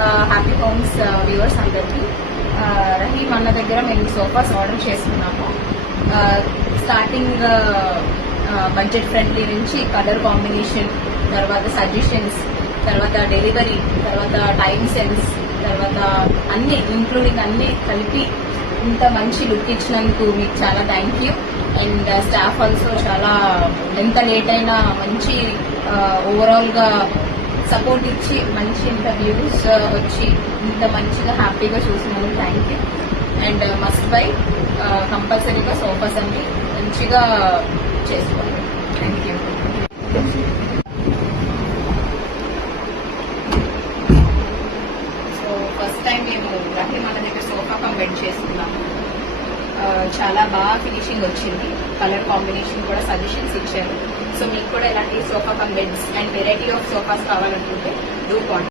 Happy homes viewers అందరికీ. రహీం అన్న దగ్గర మేము సోఫాస్ ఆర్డర్ చేసుకున్నాము. స్టార్టింగ్ బడ్జెట్ ఫ్రెండ్లీ నుంచి కలర్ కాంబినేషన్, తర్వాత సజెషన్స్, తర్వాత డెలివరీ, తర్వాత టైమ్ సెన్స్, తర్వాత అన్ని ఇంక్లూడింగ్ అన్ని కలిపి ఇంత మంచి లుక్ ఇచ్చినందుకు మీకు చాలా thank you. And staff also చాలా ఎంత లేట్ అయినా మంచి ఓవరాల్గా సపోర్ట్ ఇచ్చి మంచి ఇంటర్వ్యూస్ వచ్చి ఇంత మంచిగా హ్యాపీగా చూసినందుకు thank you. And must by కంపల్సరీగా సోఫాస్ అన్ని మంచిగా చేసుకోండి. Thank you. So first time మేము రహీం అన్న దగ్గర సోఫా కమ్ బెడ్ చేసుకున్నాము. చాలా బాగా ఫినిషింగ్ వచ్చింది. కలర్ కాంబినేషన్ కూడా సజెషన్స్ ఇచ్చారు. సో మీకు కూడా ఇలాంటి sofa cum beds and variety of sofas కావాలనుకుంటే డూ కాంటాక్ట్.